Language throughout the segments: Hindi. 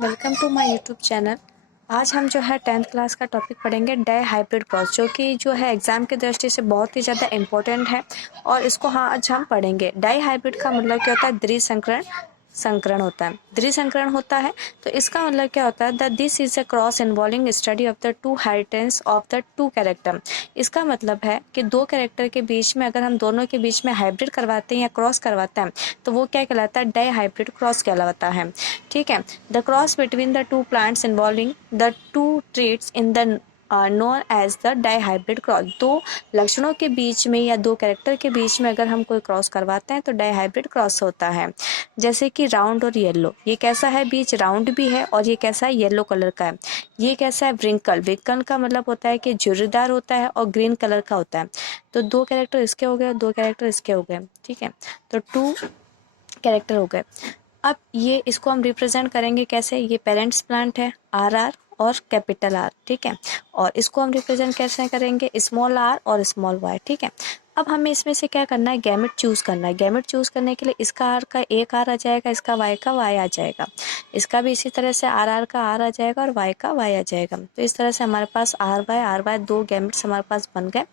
Welcome to my YouTube channel. आज हम जो है 10th क्लास का टॉपिक पढ़ेंगे डाई हाइब्रिड क्रॉस, जो कि जो है एग्ज़ाम की दृष्टि से बहुत ही ज़्यादा इम्पोर्टेंट है और इसको आज हम पढ़ेंगे। डाई हाइब्रिड का मतलब क्या होता है? द्विसंकरण संकरण होता है, द्विसंकरण होता है। तो इसका मतलब क्या होता है? The this is a cross involving study of the two inheritance of the two character. इसका मतलब है कि दो कैरेक्टर के बीच में अगर हम दोनों के बीच में हाइब्रिड करवाते हैं या क्रॉस करवाते हैं तो वो क्या कहलाता है? डाई हाइब्रिड क्रॉस कहलाता है। ठीक है। The cross between the two plants involving the two traits in the known as the dihybrid cross. दो लक्षणों के बीच में या दो कैरेक्टर के बीच में अगर हम कोई क्रॉस करवाते हैं तो डाई हाइब्रिड क्रॉस होता है। जैसे कि राउंड और येलो, ये कैसा है? बीच राउंड भी है और ये कैसा है? येलो कलर का है। ये कैसा है? व्रिंकल। व्रिंकल का मतलब होता है कि झुर्रीदार होता है और ग्रीन कलर का होता है। तो दो कैरेक्टर इसके हो गए, दो कैरेक्टर इसके हो गए। ठीक है, तो टू कैरेक्टर हो गए। अब ये इसको हम रिप्रेजेंट करेंगे कैसे? ये पेरेंट्स प्लांट है RR और कैपिटल R। ठीक है, और इसको हम रिप्रेजेंट कैसे करेंगे? स्मॉल r और स्मॉल y। ठीक है, अब हमें इसमें से क्या करना है? गैमेट चूज करना है। गैमेट चूज करने के लिए इसका R का एक R आ जाएगा, इसका Y का Y आ जाएगा, इसका भी इसी तरह से RR का R आ जाएगा और Y का Y आ जाएगा। तो इस तरह से हमारे पास RY दो गैमेट्स हमारे पास बन गए।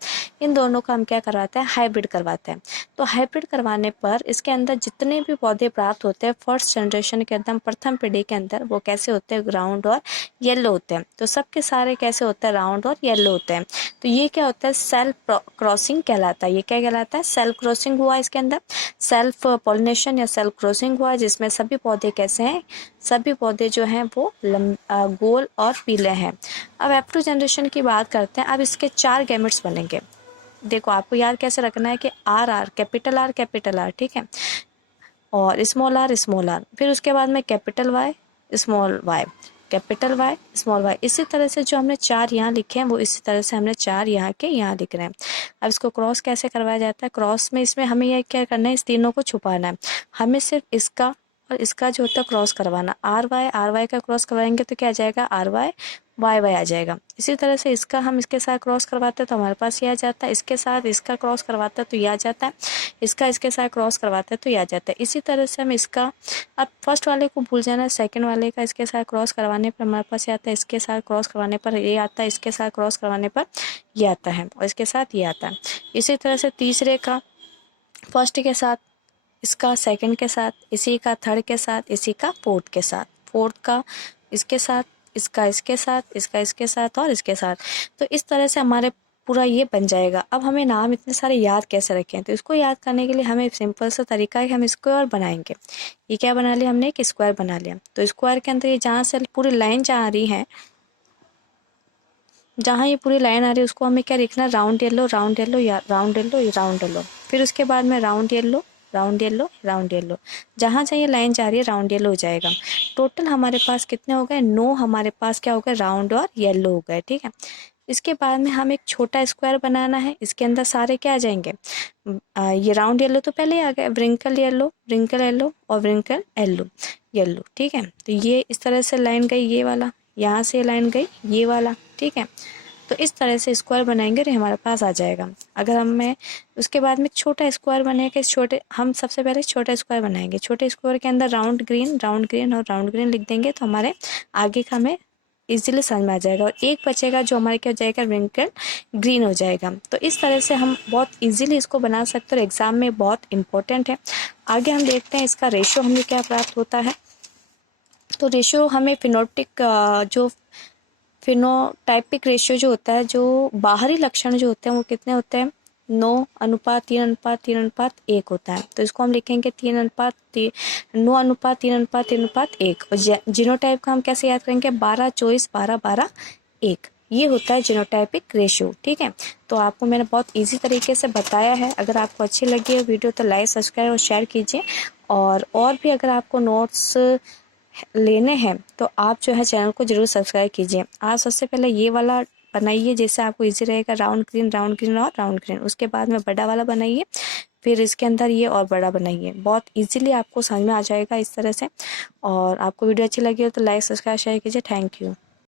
इन दोनों का हम क्या करवाते हैं? हाइब्रिड करवाते हैं। तो हाइब्रिड करवाने पर इसके अंदर जितने भी पौधे प्राप्त होते हैं फर्स्ट जनरेशन के अंदर, प्रथम पीढ़ी के अंदर, वो कैसे होते हैं? राउंड और येलो होते हैं। तो सबके सारे कैसे होते हैं? राउंड और येलो होते हैं। तो ये क्या होता है? सेल्फ क्रॉसिंग कहलाता है। ये क्या कहलाता है? सेल्फ क्रॉसिंग हुआ इसके अंदर, सेल्फ पॉलिनेशन या सेल्फ क्रॉसिंग हुआ, जिसमें सभी पौधे कैसे हैं? सभी पौधे जो हैं वो गोल और पीले हैं। अब F2 जनरेशन की बात करते हैं। अब इसके 4 गैमेट्स बनेंगे। देखो, आपको याद कैसे रखना है कि RR कैपिटल R। ठीक है, और स्मॉल r, फिर उसके बाद में capital Y small y, capital Y small y। इसी तरह से जो हमने 4 यहाँ लिखे हैं वो इसी तरह से हमने 4 यहाँ के यहाँ लिख रहे हैं। अब इसको क्रॉस कैसे करवाया जाता है? क्रॉस में इसमें हमें यह क्या करना है? इस तीनों को छुपाना है। हमें सिर्फ इसका और इसका जो होता है क्रॉस करवाना। RY का क्रॉस करवाएंगे तो क्या आ जाएगा? RY आ जाएगा। इसी तरह से इसका हम इसके साथ क्रॉस करवाते हैं तो हमारे पास ये आ जाता है। इसके साथ इसका क्रॉस करवाते हैं तो ये आ जाता है। इसका इसके साथ क्रॉस करवाते हैं तो ये आ जाता है। इसी तरह से हम इसका, अब फर्स्ट वाले को भूल जाना, सेकंड वाले का इसके साथ क्रॉस करवाने पर हमारे पास ये आता है, इसके साथ क्रॉस करवाने पर ये आता है, इसके साथ क्रॉस करवाने पर ये आता है और इसके साथ ये आता है। इसी तरह से तीसरे का फर्स्ट के साथ, इसका सेकंड के साथ, इसी का थर्ड के साथ, इसी का फोर्थ के साथ, फोर्थ का इसके साथ, इसका इसके साथ, इसका इसके साथ और इसके साथ। तो इस तरह से हमारे पूरा ये बन जाएगा। अब हमें नाम इतने सारे याद कैसे रखें? तो इसको याद करने के लिए हमें सिंपल सा तरीका है कि हम स्क्वायर बनाएंगे। ये क्या बना लिया हमने? एक स्क्वायर बना लिया। तो स्क्वायर के अंदर ये जहाँ से पूरी लाइन जहाँ आ रही है, जहाँ ये पूरी लाइन आ रही है उसको हमें क्या लिखना? राउंड येलो या राउंड येलो। फिर उसके बाद में राउंड येलो, जहाँ जहाँ ये लाइन जा रही है राउंड येलो हो जाएगा। टोटल हमारे पास कितने हो गए? 9 हमारे पास क्या हो गए? राउंड और येलो हो गए। ठीक है, इसके बाद में हम एक छोटा स्क्वायर बनाना है। इसके अंदर सारे क्या आ जाएंगे? ये राउंड येलो तो पहले ही आ गए, व्रिंकल येलो और व्रिंकल येलो। ठीक है, तो ये इस तरह से लाइन गई, ये वाला यहाँ से लाइन गई, ये वाला। ठीक है, तो इस तरह से स्क्वायर बनाएंगे तो हमारे पास आ जाएगा। अगर हमें उसके बाद में छोटा स्क्वायर बनेगा, हम सबसे पहले छोटा स्क्वायर बनाएंगे। छोटे स्क्वायर के अंदर राउंड ग्रीन और राउंड ग्रीन लिख देंगे तो हमारे आगे का हमें इजीली समझ में आ जाएगा। और एक बचेगा जो हमारे क्या हो जाएगा? रिंकल ग्रीन हो जाएगा। तो इस तरह से हम बहुत इजीली इसको बना सकते हैं और एग्जाम में बहुत इंपॉर्टेंट है। आगे हम देखते हैं इसका रेशियो हमें क्या प्राप्त होता है। तो रेशियो हमें फिनोटाइपिक रेशियो जो होता है, जो बाहरी लक्षण जो होते हैं वो कितने होते हैं? 9:3:3:1 होता है। तो इसको हम लिखेंगे 9:3:3:1। और जीनोटाइप का हम कैसे याद करेंगे? 12:24:12:12:1। ये होता है जीनोटाइपिक रेशियो। ठीक है, तो आपको मैंने बहुत इजी तरीके से बताया है। अगर आपको अच्छी लगी है वीडियो तो लाइक, सब्सक्राइब और शेयर कीजिए। और भी अगर आपको नोट्स लेने हैं तो आप जो है चैनल को जरूर सब्सक्राइब कीजिए। आप सबसे पहले ये वाला बनाइए जिससे आपको इजी रहेगा, राउंड ग्रीन और राउंड ग्रीन। उसके बाद में बड़ा वाला बनाइए, फिर इसके अंदर ये और बड़ा बनाइए। बहुत इजीली आपको समझ में आ जाएगा इस तरह से। और आपको वीडियो अच्छी लगी हो तो लाइक, सब्सक्राइब, शेयर कीजिए। Thank you.